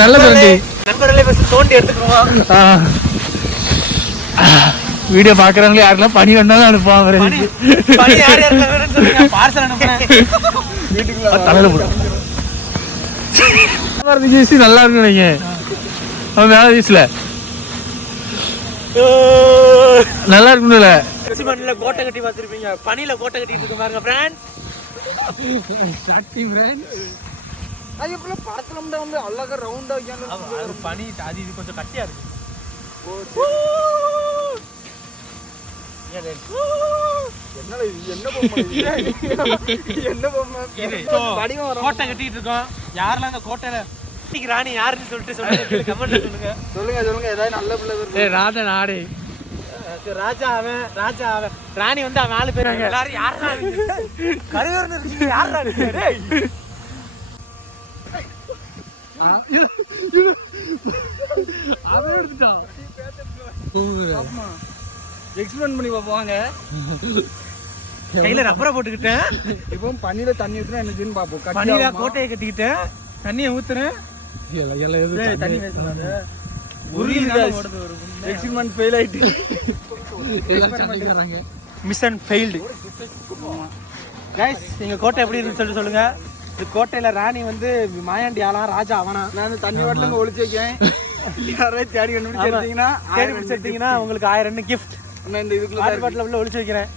நல்ல தோண்டி நண்பர்களே தோண்டி எடுத்துக்குவோம். வீடியோ பாக்குறவங்களே யாருக்கெல்லாம் பனி வேணாலும் அனுப்புவாங்க. தலையில போடும் நல்லா இருக்கு நீங்க மேல வீசுல நல்லா இருக்கும்ல. கோட்டை கட்டி பார்த்துருப்பீங்க, பனியில கோட்டை கட்டிட்டு இருக்க பாருங்க ஃப்ரெண்ட்ஸ். படத்துல வந்து அழகா ரவுண்டா பனி அது இது கொஞ்சம் கட்டியா இருக்கு. கோட்டை கட்டிட்டு இருக்கோம். யாரெல்லாம் அந்த கோட்டையில ராணி யாருன்னு சொல்லிட்டு கமெண்ட்ல சொல்லுங்க. சொல்லுங்க ஏதாவது நல்ல பிள்ளை. ராஜா நாடு ராஜா அவன், ராஜா அவன். ராணி வந்து அவன் 4 பேர். எல்லாரும் யாரா கருகருன்னு இருக்கு, யாரா இருக்கு? எக்ஸ்பிளைன் பண்ணி பார்ப்பாங்க. கையில ரப்பரை போட்டுக்கிட்டேன். இப்போ பனியில தண்ணி ஊத்துனா என்ன செய்யணும் பாப்போம். பனியில கோட்டையை கட்டிக்கிட்டேன், தண்ணியை ஊத்துறேன். தண்ணி எக்ஸ்பிரிமெண்ட் ஃபெயில் ஆயிட்டு. Mission failed. கைஸ் எங்க கோட்டை எப்படி இருக்குன்னு சொல்லிட்டு சொல்லுங்க. இந்த கோட்டையில ராணி வந்து மாயாண்டி ஆளா, ராஜா அவனா. நான் தண்ணி வாட்டில இங்க ஒளிச்சு வைக்கேன். யாராவது தேடி கண்டுபிடிச்சிருந்தீங்கன்னா உங்களுக்கு 1000 கிஃப்ட். இந்த இதுக்குள்ள வாட்டர் பாட்டில உள்ள ஒளிச்சு வைக்கிறேன்.